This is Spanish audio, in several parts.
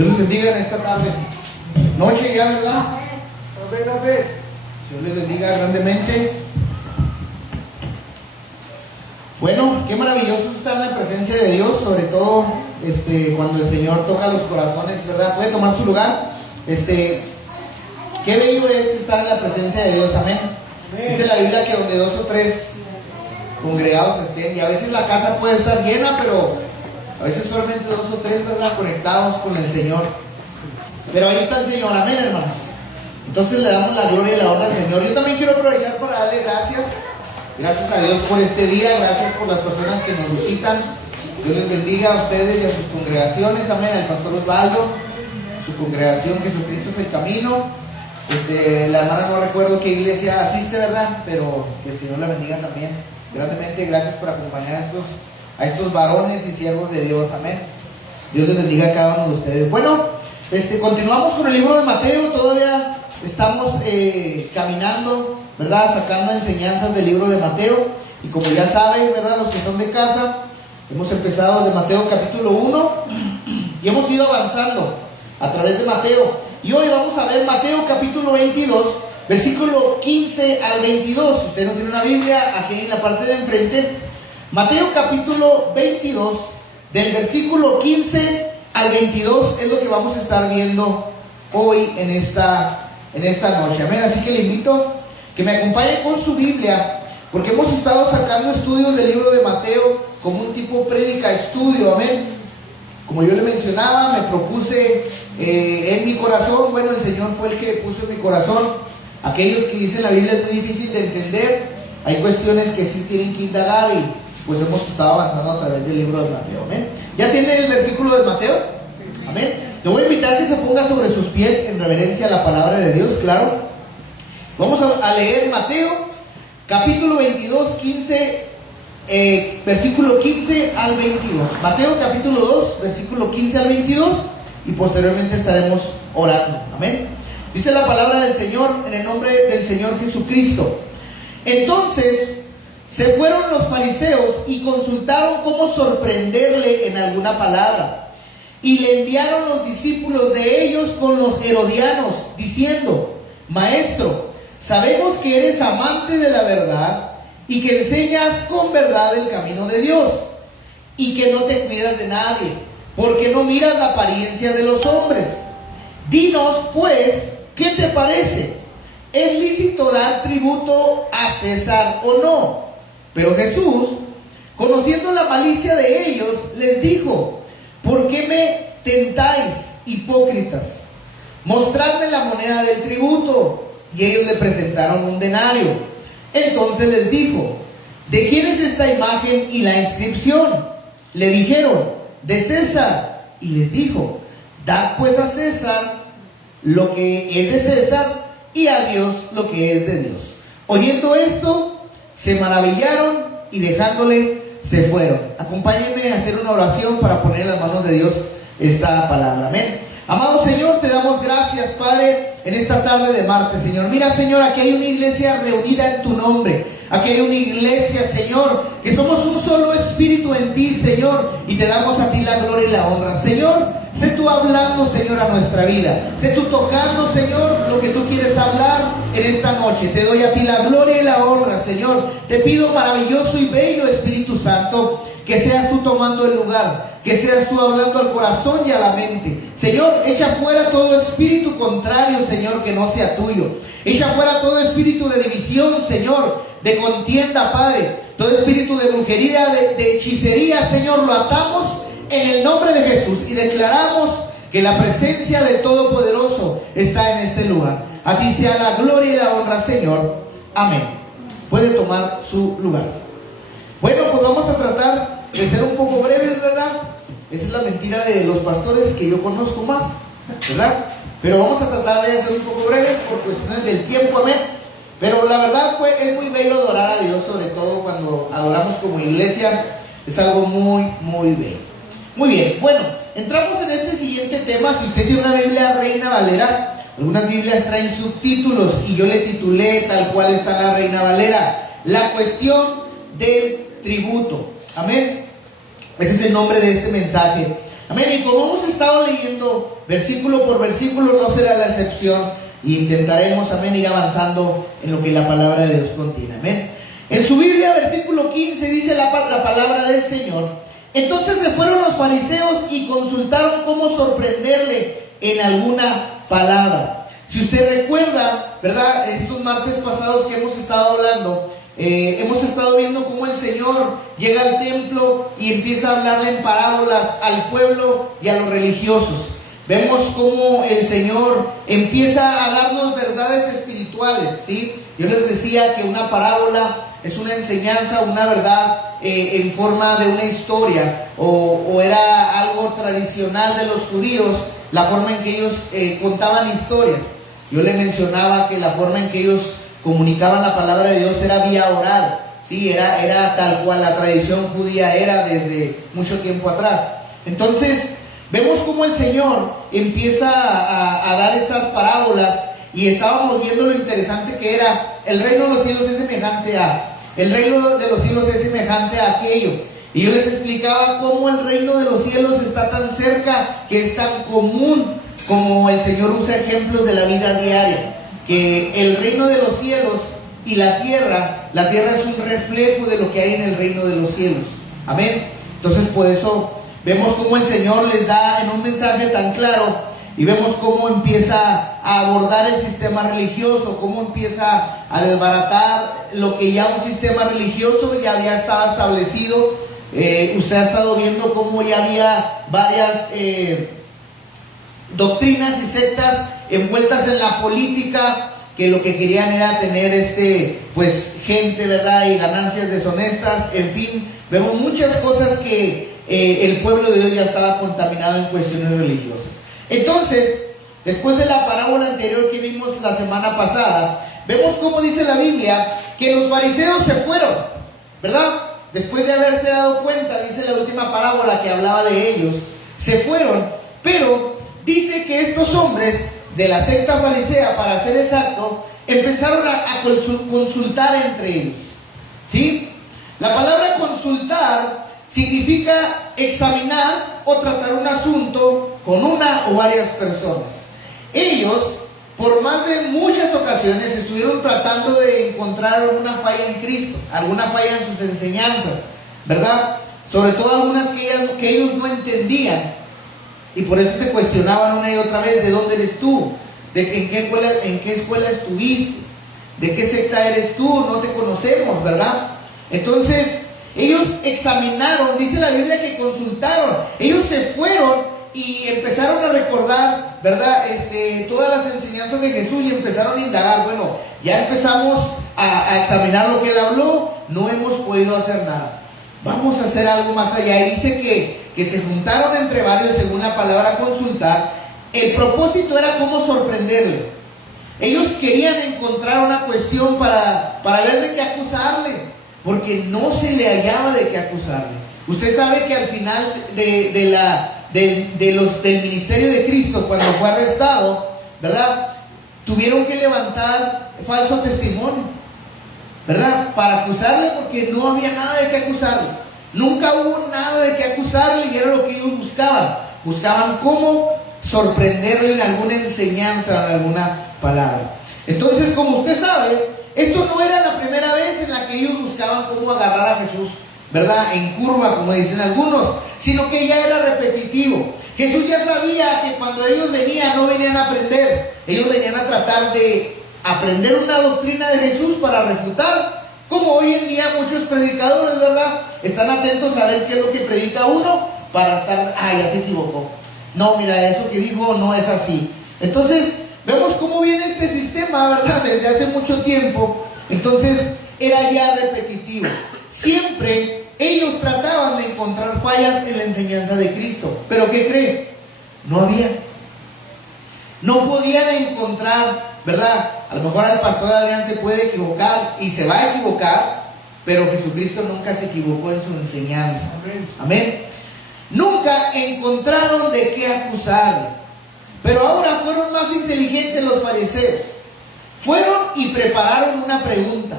Dios les bendiga en esta tarde. Noche ya, ¿verdad? A ver. Dios les bendiga grandemente. Bueno, qué maravilloso estar en la presencia de Dios, sobre todo cuando el Señor toca los corazones, ¿verdad? Puede tomar su lugar. Qué bello es estar en la presencia de Dios, amén. Dice la Biblia que donde dos o tres congregados estén, y a veces la casa puede estar llena, pero a veces solamente dos o tres, ¿verdad?, conectados con el Señor. Pero ahí está el Señor, amén, hermanos. Entonces le damos la gloria y la honra al Señor. Yo también quiero aprovechar para darle gracias. Gracias a Dios por este día, gracias por las personas que nos visitan. Dios les bendiga a ustedes y a sus congregaciones, amén. Al pastor Osvaldo, su congregación Jesucristo es el camino. La hermana no recuerdo qué iglesia asiste, ¿verdad? Pero que el Señor la bendiga también grandemente. Gracias por acompañar a estos varones y siervos de Dios, amén. Dios les bendiga a cada uno de ustedes. Bueno, continuamos con el libro de Mateo. Todavía estamos caminando, ¿verdad?, sacando enseñanzas del libro de Mateo. Y como ya saben, ¿verdad?, los que son de casa, hemos empezado desde Mateo capítulo 1 y hemos ido avanzando a través de Mateo. Y hoy vamos a ver Mateo capítulo 22, versículo 15 al 22. Si usted no tiene una Biblia, aquí en la parte de enfrente, Mateo capítulo 22, del versículo 15 al 22 es lo que vamos a estar viendo hoy en esta noche, amén. Así que le invito que me acompañe con su Biblia, porque hemos estado sacando estudios del libro de Mateo como un tipo prédica estudio, amén. Como yo le mencionaba, me propuse en mi corazón, bueno, el Señor fue el que puso en mi corazón. Aquellos que dicen la Biblia es muy difícil de entender, hay cuestiones que sí tienen que indagar, y pues hemos estado avanzando a través del libro de Mateo, amén. ¿Ya tiene el versículo de Mateo? Amén. Le voy a invitar a que se ponga sobre sus pies en reverencia a la palabra de Dios, claro. Vamos a leer Mateo capítulo 22, versículo 15 al 22. Mateo capítulo 2, versículo 15 al 22, y posteriormente estaremos orando, amén. Dice la palabra del Señor en el nombre del Señor Jesucristo. Entonces se fueron los fariseos y consultaron cómo sorprenderle en alguna palabra, y le enviaron los discípulos de ellos con los herodianos, diciendo: Maestro, sabemos que eres amante de la verdad y que enseñas con verdad el camino de Dios, y que no te cuidas de nadie, porque no miras la apariencia de los hombres. Dinos, pues, ¿qué te parece? ¿Es lícito dar tributo a César o no? Pero Jesús, conociendo la malicia de ellos, les dijo: ¿por qué me tentáis, hipócritas? Mostradme la moneda del tributo. Y ellos le presentaron un denario. Entonces les dijo: ¿de quién es esta imagen y la inscripción? Le dijeron: de César. Y les dijo: dad pues a César lo que es de César, y a Dios lo que es de Dios. Oyendo esto, se maravillaron, y dejándole se fueron. Acompáñenme a hacer una oración para poner en las manos de Dios esta palabra, amén. Amado Señor, te damos gracias, Padre, en esta tarde de martes, Señor. Mira, Señor, aquí hay una iglesia reunida en tu nombre. Aquí hay una iglesia, Señor, que somos un solo espíritu en ti, Señor, y te damos a ti la gloria y la honra. Señor, sé tú hablando, Señor, a nuestra vida. Sé tú tocando, Señor, lo que tú quieres hablar en esta noche. Te doy a ti la gloria y la honra, Señor. Te pido, maravilloso y bello Espíritu Santo, que seas tú tomando el lugar, que seas tú hablando al corazón y a la mente. Señor, echa fuera todo espíritu contrario, Señor, que no sea tuyo. Echa fuera todo espíritu de división, Señor, de contienda, Padre. Todo espíritu de brujería, de hechicería, Señor, lo atamos en el nombre de Jesús y declaramos que la presencia del Todopoderoso está en este lugar. A ti sea la gloria y la honra, Señor. Amén. Puede tomar su lugar. Bueno, pues vamos a tratar de ser un poco breves, ¿verdad? Esa es la mentira de los pastores que yo conozco más, ¿verdad? Pero vamos a tratar de ser un poco breves por cuestiones del tiempo, amén. Pero la verdad es muy bello adorar a Dios, sobre todo cuando adoramos como iglesia. Es algo muy, muy bello. Muy bien, bueno, entramos en este siguiente tema. Si usted tiene una Biblia Reina Valera, algunas Biblias traen subtítulos y yo le titulé tal cual está la Reina Valera: la cuestión del tributo. Amén. Ese es el nombre de este mensaje. Amén. Y como hemos estado leyendo versículo por versículo, no será la excepción. Y intentaremos, amén, ir avanzando en lo que la palabra de Dios contiene. Amén. En su Biblia, versículo 15, dice la palabra del Señor: entonces se fueron los fariseos y consultaron cómo sorprenderle en alguna palabra. Si usted recuerda, ¿verdad? Estos martes pasados que hemos estado hablando, hemos estado viendo cómo el Señor llega al templo y empieza a hablarle en parábolas al pueblo y a los religiosos. Vemos cómo el Señor empieza a darnos verdades espirituales, ¿sí? Yo les decía que una parábola es una enseñanza, una verdad en forma de una historia, o era algo tradicional de los judíos, la forma en que ellos contaban historias. Yo le mencionaba que la forma en que ellos comunicaban la palabra de Dios era vía oral, ¿sí? Era tal cual la tradición judía era desde mucho tiempo atrás. Entonces, vemos cómo el Señor empieza a dar estas parábolas, y estábamos viendo lo interesante que era: el reino de los cielos es semejante a, el reino de los cielos es semejante a aquello. Y yo les explicaba cómo el reino de los cielos está tan cerca, que es tan común, como el Señor usa ejemplos de la vida diaria, que el reino de los cielos y la tierra es un reflejo de lo que hay en el reino de los cielos. Amén. Entonces, por eso vemos cómo el Señor les da en un mensaje tan claro, y vemos cómo empieza a abordar el sistema religioso, cómo empieza a desbaratar lo que ya un sistema religioso ya había estado establecido. Usted ha estado viendo cómo ya había varias doctrinas y sectas envueltas en la política, que lo que querían era tener pues gente, ¿verdad? Y ganancias deshonestas. En fin, vemos muchas cosas que el pueblo de Dios ya estaba contaminado en cuestiones religiosas. Entonces, después de la parábola anterior que vimos la semana pasada, vemos cómo dice la Biblia que los fariseos se fueron, ¿verdad? Después de haberse dado cuenta, dice la última parábola que hablaba de ellos, se fueron, pero dice que estos hombres de la secta farisea, para ser exacto, empezaron a consultar entre ellos, ¿sí? La palabra consultar significa examinar o tratar un asunto con una o varias personas. Ellos, por más de muchas ocasiones, estuvieron tratando de encontrar alguna falla en Cristo, alguna falla en sus enseñanzas, ¿verdad? Sobre todo algunas que ellos no entendían, y por eso se cuestionaban una y otra vez: ¿de dónde eres tú? ¿En qué escuela estuviste? ¿De qué secta eres tú? No te conocemos, ¿verdad? Entonces, ellos examinaron, dice la Biblia que consultaron. Ellos se fueron y empezaron a recordar, ¿verdad? Todas las enseñanzas de Jesús, y empezaron a indagar. Bueno, ya empezamos a examinar lo que Él habló, no hemos podido hacer nada. Vamos a hacer algo más allá. Y dice que se juntaron entre varios, según la palabra consultar. El propósito era cómo sorprenderle. Ellos querían encontrar una cuestión para ver de qué acusarle, porque no se le hallaba de qué acusarle. Usted sabe que al final del ministerio de Cristo, cuando fue arrestado, ¿verdad?, tuvieron que levantar falso testimonio, ¿verdad?, para acusarle, porque no había nada de qué acusarle. Nunca hubo nada de qué acusarle, y era lo que ellos buscaban. Buscaban cómo sorprenderle en alguna enseñanza, en alguna palabra. Entonces, como usted sabe, esto no era la primera vez en la que ellos buscaban cómo agarrar a Jesús, ¿verdad?, en curva, como dicen algunos, sino que ya era repetitivo. Jesús ya sabía que cuando ellos venían, no venían a aprender, ellos venían a tratar de aprender una doctrina de Jesús para refutar, como hoy en día muchos predicadores, ¿verdad?, están atentos a ver qué es lo que predica uno, para estar, ya se equivocó. No, mira, eso que dijo no es así. Entonces, vemos cómo viene este sistema, ¿verdad?, desde hace mucho tiempo. Entonces, era ya repetitivo. Siempre ellos trataban de encontrar fallas en la enseñanza de Cristo. ¿Pero qué creen? No había. No podían encontrar, ¿verdad? A lo mejor el pastor Adrián se puede equivocar y se va a equivocar, pero Jesucristo nunca se equivocó en su enseñanza. Amén. Nunca encontraron de qué acusarle. Pero ahora fueron más inteligentes los fariseos. Fueron y prepararon una pregunta.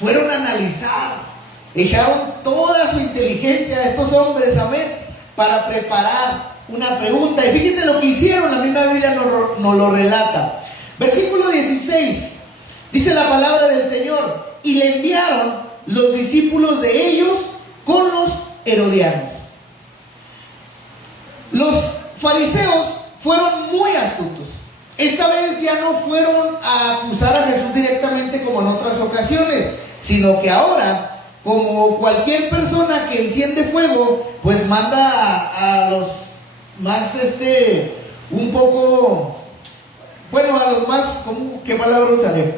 Fueron a analizar. Echaron toda su inteligencia a estos hombres, amén, para preparar una pregunta. Y fíjense lo que hicieron, la misma Biblia nos lo relata. Versículo 16, dice la palabra del Señor: y le enviaron los discípulos de ellos con los herodianos. Los fariseos fueron muy astutos. Esta vez ya no fueron a acusar a Jesús directamente como en otras ocasiones, sino que ahora, como cualquier persona que enciende fuego, pues manda a los más, un poco, bueno, a los más, ¿qué palabra usaré?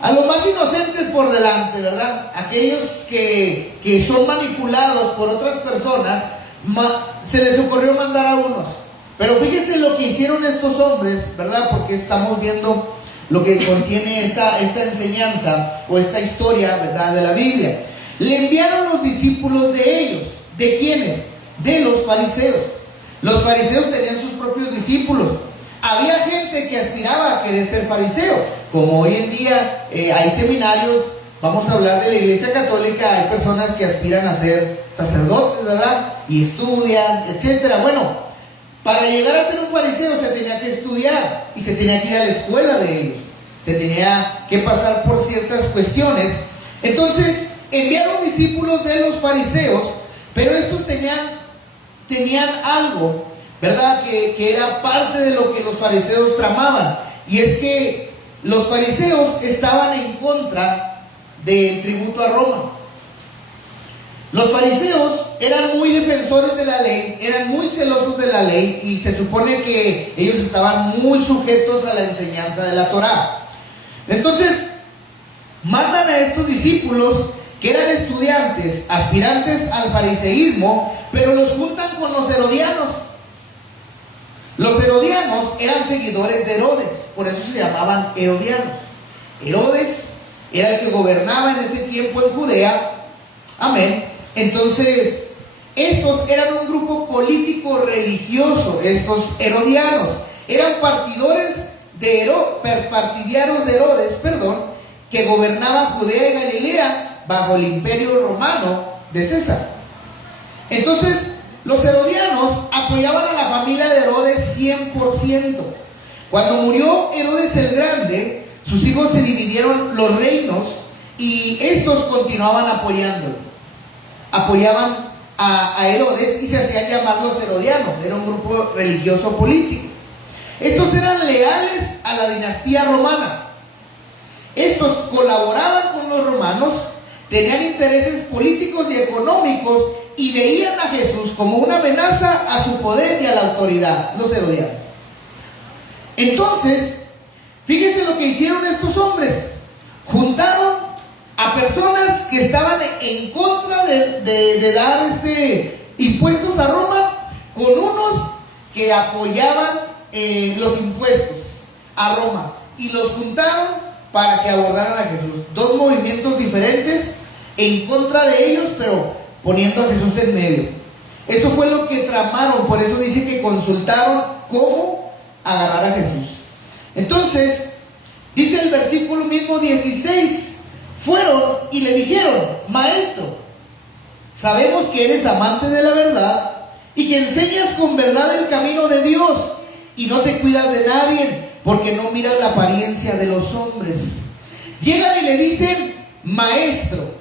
A los más inocentes por delante, ¿verdad? Aquellos que son manipulados por otras personas, se les ocurrió mandar a unos. Pero fíjense lo que hicieron estos hombres, ¿verdad? Porque estamos viendo lo que contiene esta enseñanza o esta historia, ¿verdad?, de la Biblia. Le enviaron los discípulos de ellos. ¿De quiénes? De los fariseos. Los fariseos tenían sus propios discípulos. Había gente que aspiraba a querer ser fariseo. Como hoy en día hay seminarios, vamos a hablar de la Iglesia Católica, hay personas que aspiran a ser sacerdotes, ¿verdad? Y estudian, etcétera. Bueno, para llegar a ser un fariseo se tenía que estudiar y se tenía que ir a la escuela de ellos. Se tenía que pasar por ciertas cuestiones. Entonces, enviaron discípulos de los fariseos, pero estos tenían algo, ¿verdad?, que era parte de lo que los fariseos tramaban. Y es que los fariseos estaban en contra del tributo a Roma. Los fariseos eran muy defensores de la ley, eran muy celosos de la ley, y se supone que ellos estaban muy sujetos a la enseñanza de la Torá. Entonces, mandan a estos discípulos que eran estudiantes, aspirantes al fariseísmo, pero los juntan con los herodianos. Los herodianos eran seguidores de Herodes, por eso se llamaban herodianos. Herodes era el que gobernaba en ese tiempo en Judea. Amén. Entonces, estos eran un grupo político religioso, estos herodianos. Eran partidarios de Herodes, que gobernaba Judea y Galilea bajo el imperio romano de César. Entonces, los herodianos apoyaban a la familia de Herodes 100%. Cuando murió Herodes el Grande, sus hijos se dividieron los reinos y estos continuaban apoyándolo. Apoyaban a Herodes y se hacían llamar los herodianos. Era un grupo religioso político. Estos eran leales a la dinastía romana. Estos colaboraban con los romanos, tenían intereses políticos y económicos y veían a Jesús como una amenaza a su poder y a la autoridad, los herodianos. Entonces, fíjense lo que hicieron estos hombres. Juntaron a personas que estaban en contra de dar impuestos a Roma con unos que apoyaban los impuestos a Roma, y los juntaron para que abordaran a Jesús. Dos movimientos diferentes en contra de ellos, pero poniendo a Jesús en medio. Eso fue lo que tramaron. Por eso dice que consultaron cómo agarrar a Jesús. Entonces, dice el versículo mismo 16: fueron y le dijeron: Maestro, sabemos que eres amante de la verdad y que enseñas con verdad el camino de Dios y no te cuidas de nadie, porque no miras la apariencia de los hombres. Llegan y le dicen: Maestro.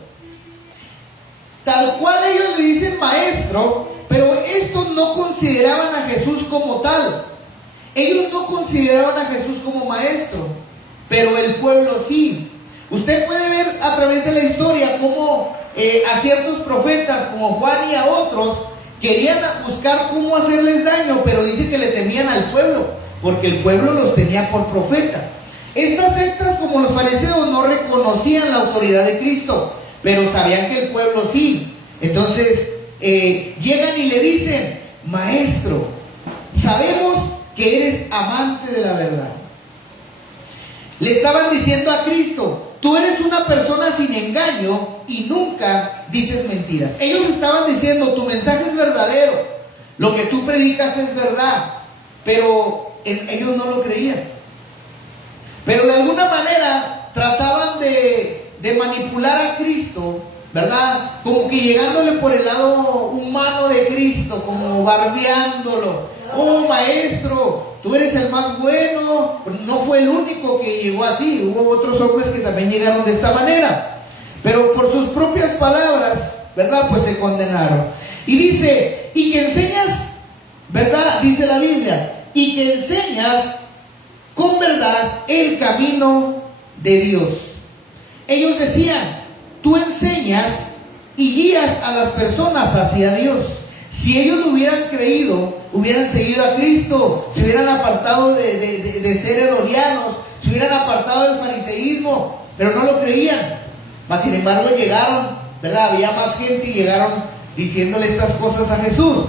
Tal cual ellos le dicen maestro, pero estos no consideraban a Jesús como tal. Ellos no consideraban a Jesús como maestro, pero el pueblo sí. Usted puede ver a través de la historia cómo a ciertos profetas como Juan y a otros querían buscar cómo hacerles daño, pero dice que le temían al pueblo, porque el pueblo los tenía por profeta. Estas sectas, como los fariseos, no reconocían la autoridad de Cristo, pero sabían que el pueblo sí. Entonces llegan y le dicen: Maestro, sabemos que eres amante de la verdad. Le estaban diciendo a Cristo: tú eres una persona sin engaño y nunca dices mentiras. Ellos estaban diciendo: tu mensaje es verdadero, lo que tú predicas es verdad, pero ellos no lo creían. Pero de alguna manera trataban de manipular a Cristo ¿verdad? Como que llegándole por el lado humano de Cristo, como bardeándolo. Oh, maestro, tú eres el más bueno. No fue el único que llegó así, hubo otros hombres que también llegaron de esta manera, pero por sus propias palabras, ¿verdad? Pues se condenaron. Y dice, y que enseñas, ¿verdad? Dice la Biblia, y que enseñas con verdad el camino de Dios. Ellos decían, tú enseñas y guías a las personas hacia Dios. Si ellos lo hubieran creído, hubieran seguido a Cristo, se hubieran apartado de ser herodianos, se hubieran apartado del fariseísmo, pero no lo creían. Mas sin embargo llegaron, ¿verdad? Había más gente y llegaron diciéndole estas cosas a Jesús.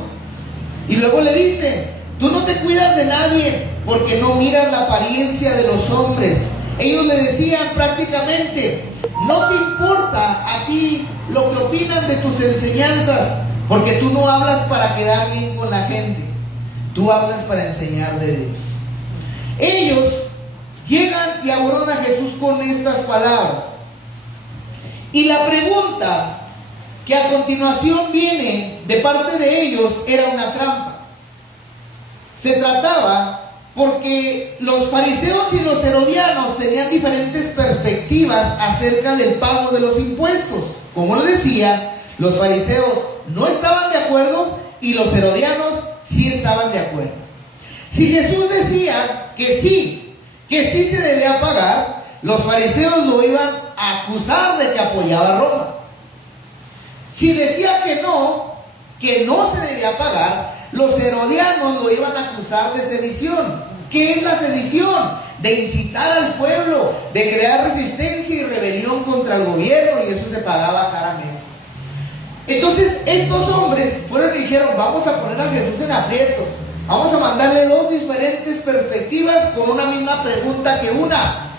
Y luego le dicen, tú no te cuidas de nadie porque no miras la apariencia de los hombres. Ellos le decían prácticamente, no te importa a ti lo que opinan de tus enseñanzas, porque tú no hablas para quedar bien con la gente, tú hablas para enseñar de Dios. Ellos llegan y abordan a Jesús con estas palabras. Y la pregunta que a continuación viene de parte de ellos era una trampa. Se trataba porque los fariseos y los herodianos tenían diferentes perspectivas acerca del pago de los impuestos. Como lo decía, los fariseos no estaban de acuerdo y los herodianos sí estaban de acuerdo. Si Jesús decía que sí se debía pagar, los fariseos lo iban a acusar de que apoyaba a Roma. Si decía que no se debía pagar, los herodianos lo iban a acusar de sedición. ¿Qué es la sedición? De incitar al pueblo, de crear resistencia y rebelión contra el gobierno, y eso se pagaba caramente. Entonces estos hombres fueron y dijeron, vamos a poner a Jesús en aprietos, vamos a mandarle dos diferentes perspectivas con una misma pregunta que una.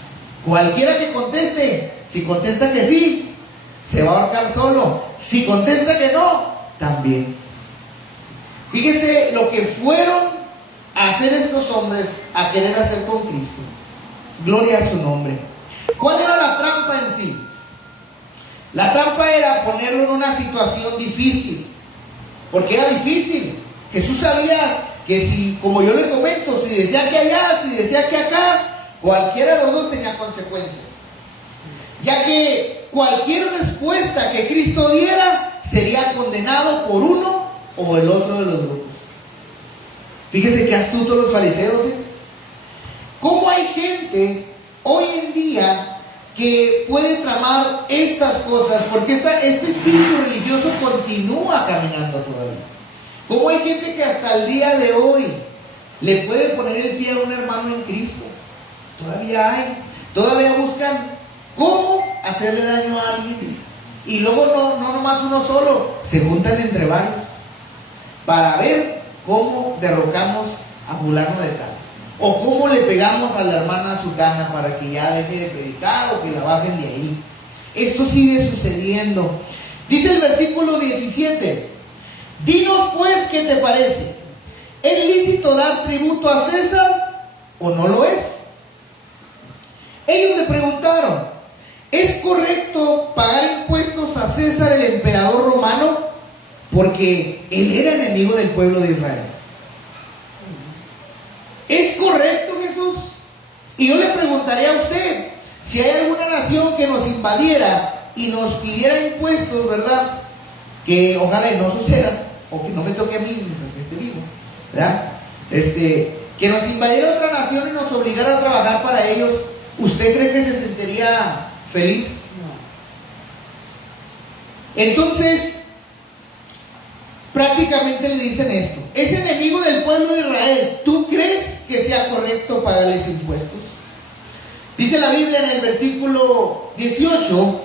Cualquiera que conteste, si contesta que sí, se va a ahorcar solo. Si contesta que no, también. Fíjese lo que fueron a hacer estos hombres, a querer hacer con Cristo. Gloria a su nombre. ¿Cuál era la trampa en sí? La trampa era ponerlo en una situación difícil, porque era difícil. Jesús sabía que si, como yo le comento, si decía que allá, si decía que acá, cualquiera de los dos tenía consecuencias, ya que cualquier respuesta que Cristo diera sería condenado por uno o el otro de los grupos. Fíjese qué astutos los fariseos, ¿eh? ¿Cómo hay gente hoy en día que puede tramar estas cosas? Porque este espíritu religioso continúa caminando todavía. ¿Cómo hay gente que hasta el día de hoy le puede poner el pie a un hermano en Cristo? Todavía hay. Todavía buscan cómo hacerle daño a alguien. Y luego no nomás uno solo, se juntan entre varios para ver cómo derrocamos a fulano de tal, o cómo le pegamos a la hermana Sutana para que ya deje de predicar o que la bajen de ahí. Esto sigue sucediendo. Dice el versículo 17, dinos pues qué te parece, ¿es lícito dar tributo a César o no lo es? Ellos le preguntaron, ¿es correcto pagar impuestos a César, el emperador romano? Porque él era enemigo del pueblo de Israel. ¿Es correcto, Jesús? Y yo le preguntaría a usted, si hay alguna nación que nos invadiera y nos pidiera impuestos, ¿verdad? Que ojalá y no suceda, o que no me toque a mí mientras que esté vivo, ¿verdad? Que nos invadiera otra nación y nos obligara a trabajar para ellos, ¿usted cree que se sentiría feliz? Entonces, prácticamente le dicen esto, es enemigo del pueblo de Israel, ¿tú crees que sea correcto pagarles impuestos? Dice la Biblia en el versículo 18,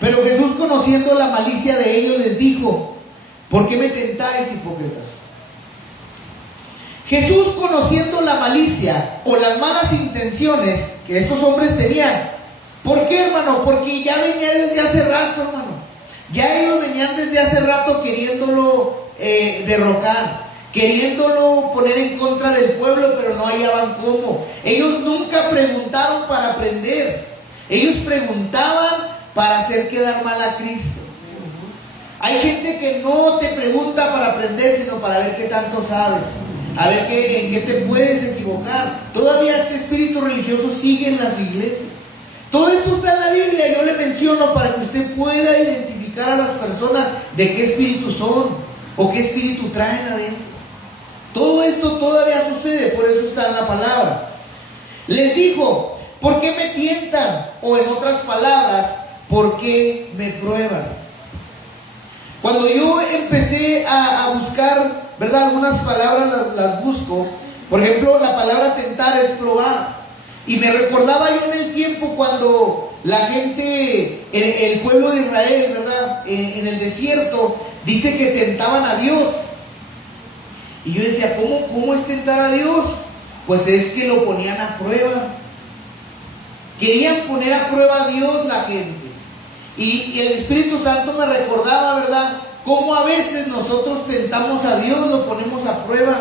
pero Jesús, conociendo la malicia de ellos, les dijo, ¿por qué me tentáis, hipócritas? Jesús, conociendo la malicia o las malas intenciones que estos hombres tenían, ¿por qué, hermano? Porque ya venía desde hace rato, hermano. Ya ellos venían desde hace rato queriéndolo derrocar, queriéndolo poner en contra del pueblo, pero no hallaban cómo. Ellos nunca preguntaron para aprender, ellos preguntaban para hacer quedar mal a Cristo. Hay gente que no te pregunta para aprender, sino para ver qué tanto sabes, a ver en qué te puedes equivocar. Todavía este espíritu religioso sigue en las iglesias. Todo esto está en la Biblia, yo le menciono para que usted pueda identificar a las personas de qué espíritu son o qué espíritu traen adentro. Todo esto todavía sucede, por eso está en la palabra. Les dijo, ¿por qué me tientan? O en otras palabras, ¿por qué me prueban? Cuando yo empecé a buscar, ¿verdad? Algunas palabras las busco. Por ejemplo, la palabra tentar es probar. Y me recordaba yo en el tiempo cuando la gente, el pueblo de Israel, ¿verdad? En el desierto, dice que tentaban a Dios. Y yo decía, ¿cómo es tentar a Dios? Pues es que lo ponían a prueba. Querían poner a prueba a Dios la gente. Y el Espíritu Santo me recordaba, ¿verdad? Cómo a veces nosotros tentamos a Dios, lo ponemos a prueba.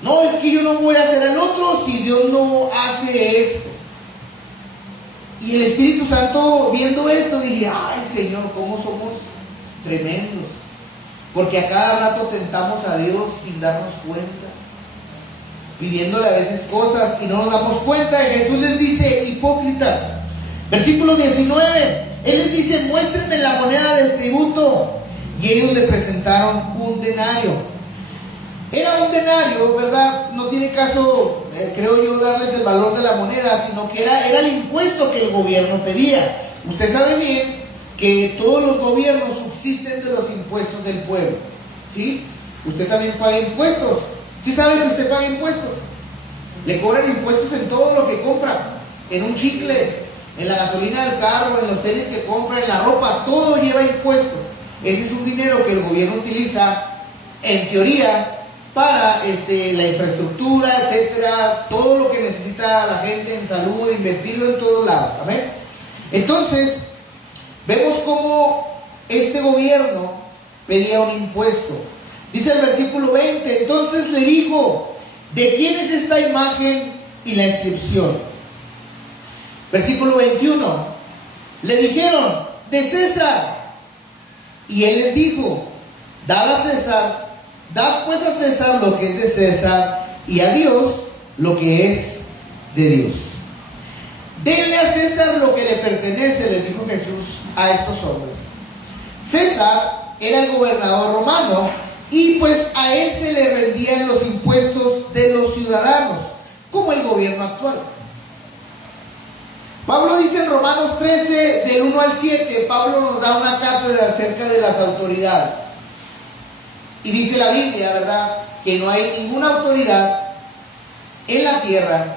No, es que yo no voy a hacer el otro si Dios no hace esto. Y el Espíritu Santo, viendo esto, dije, ay Señor, cómo somos tremendos. Porque a cada rato tentamos a Dios sin darnos cuenta, pidiéndole a veces cosas y no nos damos cuenta. Y Jesús les dice, hipócritas. Versículo 19, Él les dice, muéstrenme la moneda del tributo. Y ellos le presentaron un denario. Era un denario, ¿verdad? No tiene caso, creo yo, darles el valor de la moneda, sino que era el impuesto que el gobierno pedía. Usted sabe bien que todos los gobiernos subsisten de los impuestos del pueblo, ¿sí? Usted también paga impuestos. ¿Sí sabe que usted paga impuestos? Le cobran impuestos en todo lo que compra, en un chicle, en la gasolina del carro, en los tenis que compra, en la ropa, todo lleva impuestos. Ese es un dinero que el gobierno utiliza, en teoría, para la infraestructura, etcétera, todo lo que necesita la gente en salud, invertirlo en todos lados. ¿Amén? Entonces, vemos cómo este gobierno pedía un impuesto. Dice el versículo 20, entonces le dijo, ¿de quién es esta imagen y la inscripción? Versículo 21, le dijeron, de César. Y él les dijo, dad a César, dad pues a César lo que es de César y a Dios lo que es de Dios. Denle a César lo que le pertenece, les dijo Jesús a estos hombres. César era el gobernador romano y pues a él se le rendían los impuestos de los ciudadanos, como el gobierno actual. Pablo dice en Romanos 13, del 1 al 7, Pablo nos da una cátedra acerca de las autoridades. Y dice la Biblia, ¿verdad?, que no hay ninguna autoridad en la tierra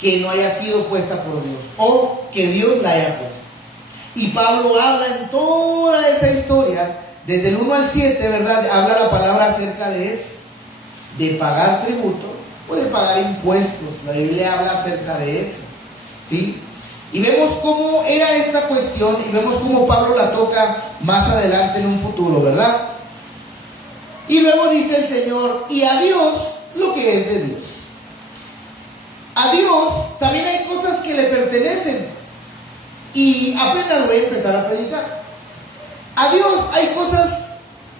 que no haya sido puesta por Dios, o que Dios la haya puesto. Y Pablo habla en toda esa historia, desde el 1 al 7, ¿verdad?, habla la palabra acerca de eso, de pagar tributo o de pagar impuestos. La Biblia habla acerca de eso, ¿sí? Y vemos cómo era esta cuestión y vemos cómo Pablo la toca más adelante en un futuro, ¿verdad? Y luego dice el Señor, y a Dios lo que es de Dios. A Dios también hay cosas que le pertenecen. Y apenas voy a empezar a predicar. A Dios hay cosas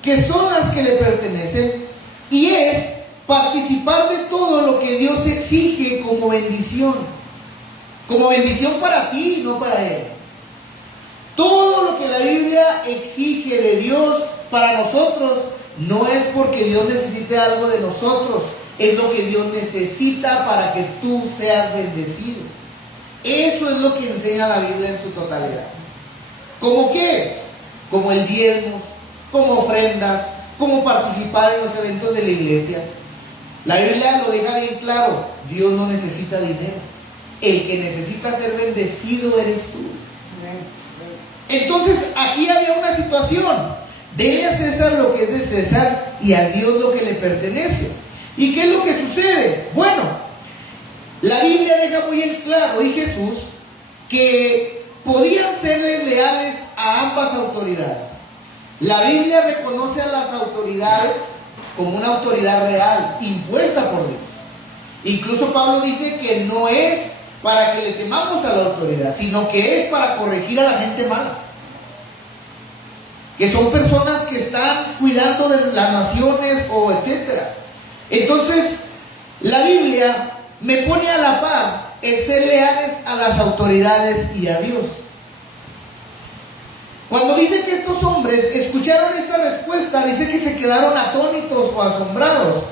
que son las que le pertenecen y es participar de todo lo que Dios exige como bendición. Como bendición para ti, no para Él. Todo lo que la Biblia exige de Dios para nosotros no es porque Dios necesite algo de nosotros, es lo que Dios necesita para que tú seas bendecido. Eso es lo que enseña la Biblia en su totalidad. ¿Cómo qué? Como el diezmo, como ofrendas, como participar en los eventos de la iglesia. La Biblia lo deja bien claro, Dios no necesita dinero. El que necesita ser bendecido eres tú. Entonces aquí había una situación. Dele a César lo que es de César y a Dios lo que le pertenece. ¿Y qué es lo que sucede? Bueno, la Biblia deja muy en claro, y Jesús, que podían ser leales a ambas autoridades. La Biblia reconoce a las autoridades como una autoridad real, impuesta por Dios. Incluso Pablo dice que no es para que le temamos a la autoridad, sino que es para corregir a la gente mala. que son personas que están cuidando de las naciones o etcétera. Entonces, la Biblia me pone a la par el ser leales a las autoridades y a Dios. Cuando dice que estos hombres escucharon esta respuesta, dice que se quedaron atónitos o asombrados,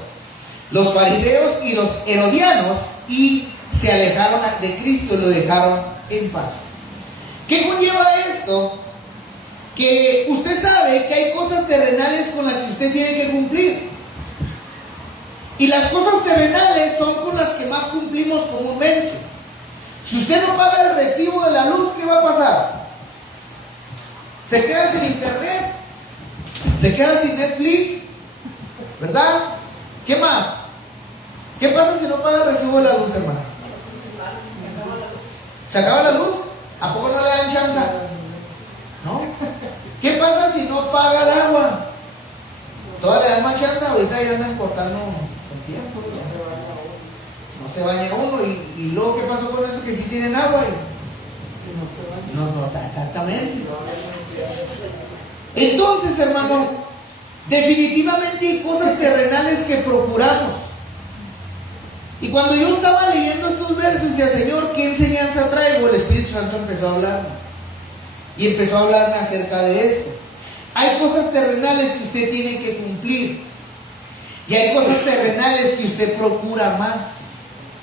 los fariseos y los herodianos, y se alejaron de Cristo y lo dejaron en paz. ¿Qué conlleva esto? Que usted sabe que hay cosas terrenales con las que usted tiene que cumplir. Y las cosas terrenales son con las que más cumplimos comúnmente. Si usted no paga el recibo de la luz, ¿qué va a pasar? Se queda sin internet, se queda sin Netflix, ¿verdad? ¿Qué más? ¿Qué pasa si no paga el recibo de la luz, hermanos? ¿Se acaba la luz? ¿A poco no le dan chance? ¿No? ¿Qué pasa si no paga el agua? Todavía le dan más chance, ahorita ya andan cortando con tiempo. No se baña uno, y luego ¿qué pasó con eso que sí tienen agua? No, exactamente. Entonces, hermano, definitivamente hay cosas terrenales que procuramos. Y cuando yo estaba leyendo estos versos, decía, Señor, ¿qué enseñanza traigo? El Espíritu Santo empezó a hablarme. Y empezó a hablarme acerca de esto. Hay cosas terrenales que usted tiene que cumplir. Y hay cosas terrenales que usted procura más,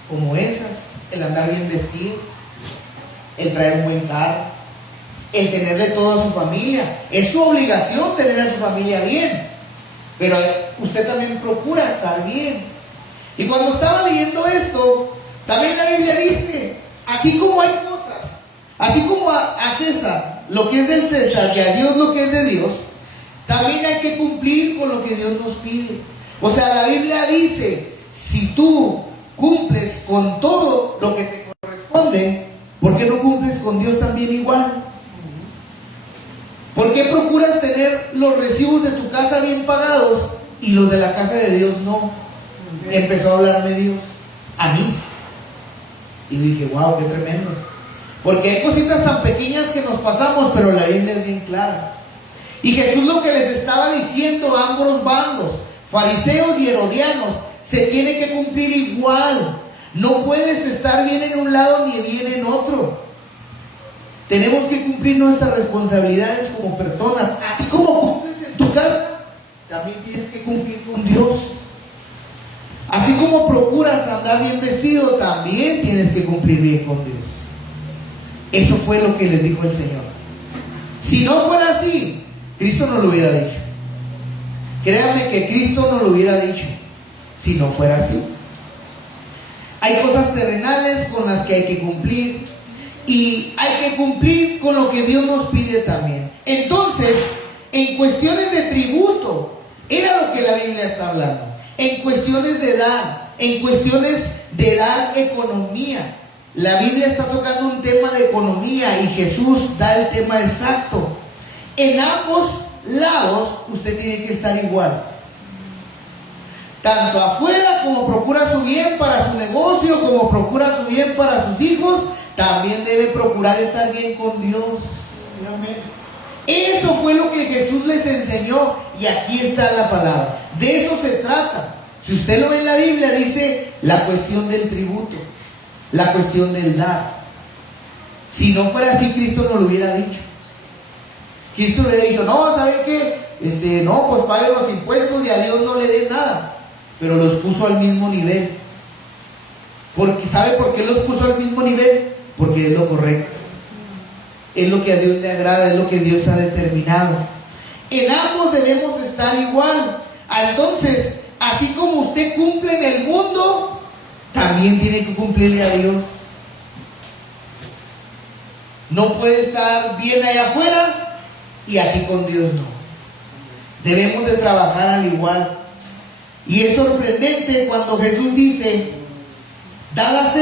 como esas: el andar bien vestido, el traer un buen carro, el tenerle todo a su familia. Es su obligación tener a su familia bien, pero usted también procura estar bien. Y cuando estaba leyendo esto, también la Biblia dice, así como hay cosas, así como a César lo que es del César y a Dios lo que es de Dios, también hay que cumplir con lo que Dios nos pide. O sea, la Biblia dice, si tú cumples con todo lo que te corresponde, ¿por qué no cumples con Dios también igual? ¿Por qué procuras tener los recibos de tu casa bien pagados y los de la casa de Dios no? Empezó a hablarme Dios a mí. Y dije, wow, qué tremendo. Porque hay cositas tan pequeñas que nos pasamos, pero la Biblia es bien clara. Y Jesús lo que les estaba diciendo a ambos bandos, fariseos y herodianos, se tiene que cumplir igual. No puedes estar bien en un lado ni bien en otro. Tenemos que cumplir nuestras responsabilidades como personas. Así como cumples en tu casa, también tienes que cumplir con Dios. Así como procuras andar bien vestido, también tienes que cumplir bien con Dios. Eso fue lo que les dijo el Señor. Si no fuera así, Cristo no lo hubiera dicho. Créanme que Cristo no lo hubiera dicho si no fuera así. Hay cosas terrenales con las que hay que cumplir, y hay que cumplir con lo que Dios nos pide también. Entonces, en cuestiones de tributo, era lo que la Biblia está hablando. En cuestiones de dar, en cuestiones de dar economía. La Biblia está tocando un tema de economía y Jesús da el tema exacto. En ambos lados usted tiene que estar igual. Tanto afuera, como procura su bien para su negocio, como procura su bien para sus hijos, también debe procurar estar bien con Dios. Eso fue lo que Jesús les enseñó, y aquí está la palabra. De eso se trata. Si usted lo ve en la Biblia, dice la cuestión del tributo, la cuestión del dar. Si no fuera así, Cristo no lo hubiera dicho. Cristo le hubiera dicho, no, ¿sabe qué? No, pues pague los impuestos y a Dios no le dé nada. Pero los puso al mismo nivel. Porque, ¿sabe por qué los puso al mismo nivel? Porque es lo correcto. Es lo que a Dios le agrada, es lo que Dios ha determinado. En ambos debemos estar igual. Entonces, así como usted cumple en el mundo, también tiene que cumplirle a Dios. No puede estar bien allá afuera y aquí con Dios no. Debemos de trabajar al igual. Y es sorprendente cuando Jesús dice, da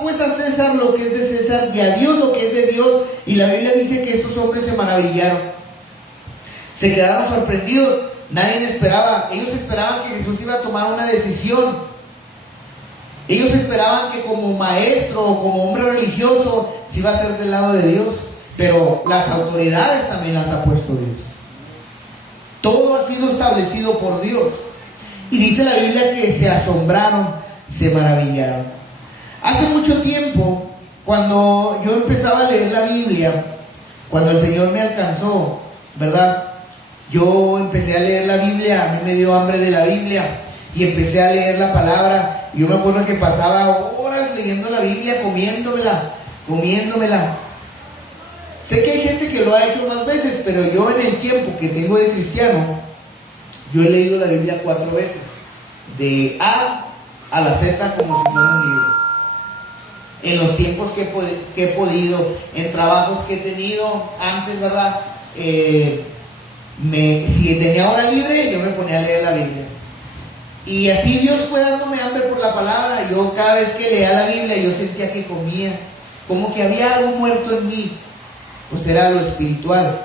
pues a César lo que es de César y a Dios lo que es de Dios. Y la Biblia dice que estos hombres se maravillaron, se quedaron sorprendidos. Nadie esperaba. Ellos esperaban que Jesús iba a tomar una decisión. Ellos esperaban que como maestro o como hombre religioso se iba a hacer del lado de Dios. Pero las autoridades también las ha puesto Dios. Todo ha sido establecido por Dios. Y dice la Biblia que se asombraron, se maravillaron. Hace mucho tiempo, cuando yo empezaba a leer la Biblia, cuando el Señor me alcanzó, ¿verdad? Yo empecé a leer la Biblia, a mí me dio hambre de la Biblia y empecé a leer la palabra. Yo me acuerdo que pasaba horas leyendo la Biblia, comiéndomela. Sé que hay gente que lo ha hecho más veces, pero yo en el tiempo que tengo de cristiano, yo he leído la Biblia 4 veces, de A a la Z, como si fuera un libro. En los tiempos que he podido, en trabajos que he tenido antes, ¿verdad? Si tenía hora libre, yo me ponía a leer la Biblia. Y así Dios fue dándome hambre por la palabra. Yo cada vez que leía la Biblia, yo sentía que comía, como que había algo muerto en mí. Pues era lo espiritual.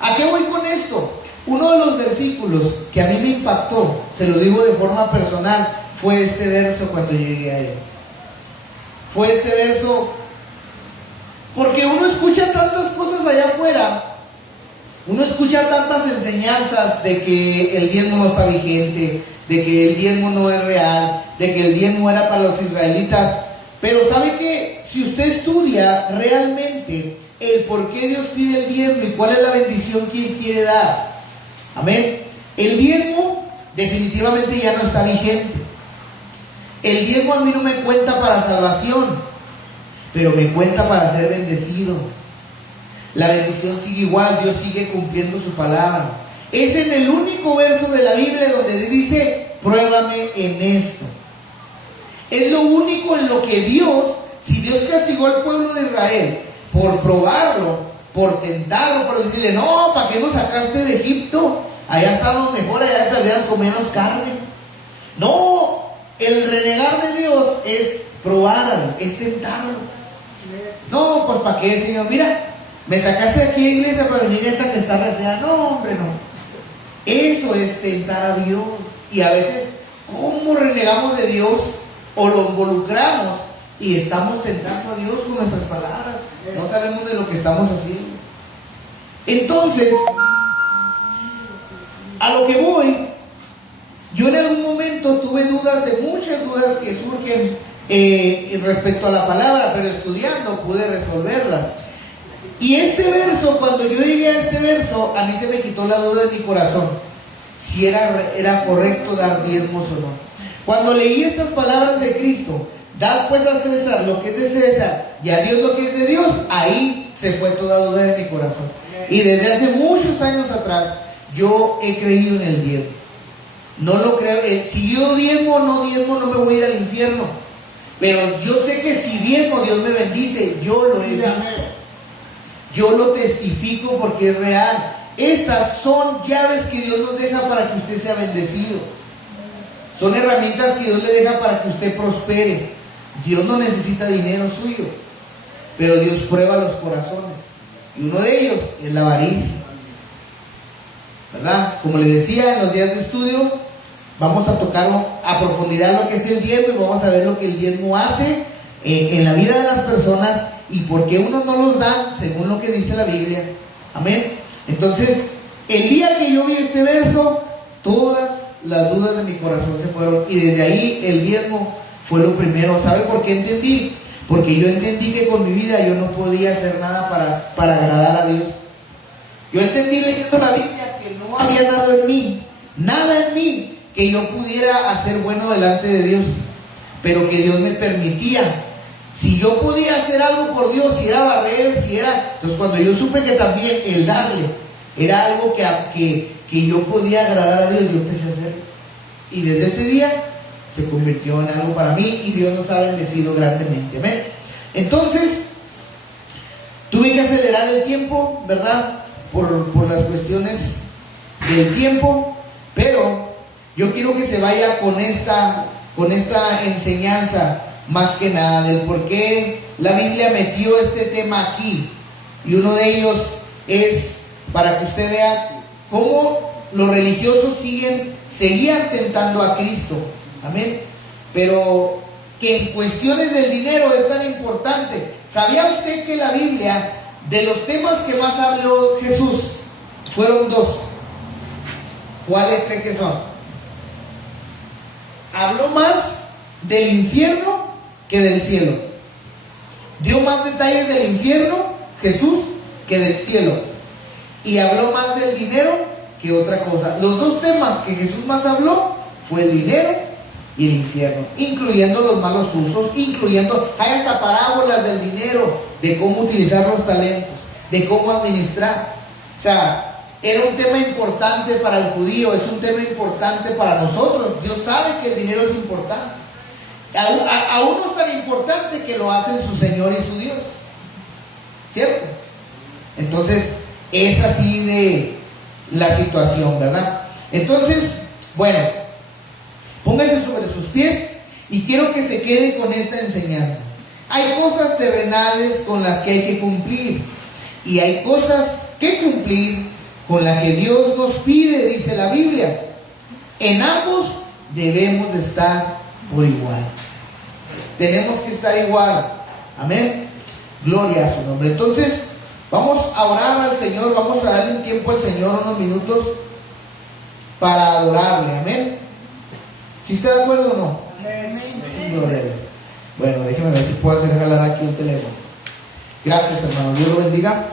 ¿A qué voy con esto? Uno de los versículos que a mí me impactó, se lo digo de forma personal, fue este verso cuando llegué a él. Fue este verso, porque uno escucha tantas cosas allá afuera, uno escucha tantas enseñanzas de que el diezmo no está vigente, de que el diezmo no es real, de que el diezmo era para los israelitas, pero ¿sabe qué? Si usted estudia realmente el por qué Dios pide el diezmo y cuál es la bendición que Él quiere dar, amén, el diezmo definitivamente ya no está vigente. El diezmo a mí no me cuenta para salvación, pero me cuenta para ser bendecido. La bendición sigue igual, Dios sigue cumpliendo su palabra. Es en el único verso de la Biblia donde dice, pruébame en esto. Es lo único en lo que Dios, si Dios castigó al pueblo de Israel por probarlo, por tentarlo, por decirle, no, ¿para qué nos sacaste de Egipto? Allá estábamos mejor, allá perdías con menos carne. No, el renegar de Dios es probarlo, es tentarlo. No, pues ¿para qué, Señor? Mira, me sacaste aquí a iglesia para venir a esta que está re fea. No, hombre, no. Eso es tentar a Dios. Y a veces, ¿cómo renegamos de Dios? O lo involucramos y estamos tentando a Dios con nuestras palabras. No sabemos de lo que estamos haciendo. Entonces, a lo que voy, yo en algún momento tuve dudas, de muchas dudas que surgen respecto a la palabra, pero estudiando pude resolverlas. Y este verso, cuando yo llegué a este verso, a mí se me quitó la duda de mi corazón, si era correcto dar diezmos o no. Cuando leí estas palabras de Cristo, dad pues a César lo que es de César y a Dios lo que es de Dios, ahí se fue toda duda de mi corazón. Y desde hace muchos años atrás, yo he creído en el diezmo. No lo creo, si yo diezmo o no diezmo, no me voy a ir al infierno. Pero yo sé que si diezmo, Dios me bendice. Yo lo he visto. Yo lo testifico porque es real. Estas son llaves que Dios nos deja para que usted sea bendecido. Son herramientas que Dios le deja para que usted prospere. Dios no necesita dinero suyo, pero Dios prueba los corazones. Y uno de ellos es la avaricia, ¿verdad? Como les decía, en los días de estudio vamos a tocarlo a profundidad lo que es el diezmo y vamos a ver lo que el diezmo hace en la vida de las personas y por qué unos no los dan según lo que dice la Biblia. Amén. Entonces, el día que yo vi este verso, todas las dudas de mi corazón se fueron y desde ahí el diezmo fue lo primero. ¿Sabe por qué entendí? Porque yo entendí que con mi vida yo no podía hacer nada para agradar a Dios. Yo entendí leyendo la Biblia que no había nada en mí que yo pudiera hacer bueno delante de Dios, pero que Dios me permitía. Si yo podía hacer algo por Dios, si era barrer, si era... Entonces cuando yo supe que también el darle era algo que yo podía agradar a Dios, yo empecé a hacer. Y desde ese día se convirtió en algo para mí y Dios nos ha bendecido grandemente. Amén. Entonces, tuve que acelerar el tiempo, ¿verdad? Por las cuestiones del tiempo, pero yo quiero que se vaya con esta enseñanza, más que nada, del por qué la Biblia metió este tema aquí. Y uno de ellos es para que usted vea cómo los religiosos seguían tentando a Cristo. Amén. Pero que en cuestiones del dinero es tan importante. ¿Sabía usted que la Biblia, de los temas que más habló Jesús, fueron 2? ¿cuáles creen que son? Habló más del infierno que del cielo. Dio más detalles del infierno, Jesús, que del cielo. Y habló más del dinero que otra cosa. Los dos temas que Jesús más habló fue el dinero y el infierno, incluyendo los malos usos, hay hasta parábolas del dinero, de cómo utilizar los talentos, de cómo administrar. O sea, era un tema importante para el judío, es un tema importante para nosotros. Dios sabe que el dinero es importante. Aún no es tan importante que lo hacen su Señor y su Dios, ¿cierto? Entonces, es así de la situación, ¿verdad? Entonces, bueno, póngase sobre sus pies y quiero que se quede con esta enseñanza. Hay cosas terrenales con las que hay que cumplir y hay cosas que cumplir con las que Dios nos pide, dice la Biblia. En ambos debemos de estar por igual. Tenemos que estar igual. Amén. Gloria a su nombre. Entonces, vamos a orar al Señor, vamos a darle un tiempo al Señor, unos minutos, para adorarle. Amén. ¿Sí está de acuerdo o no? Amén. Gloria a Dios. Bueno, déjeme ver si puedo hacer jalar aquí el teléfono. Gracias, hermano. Dios lo bendiga.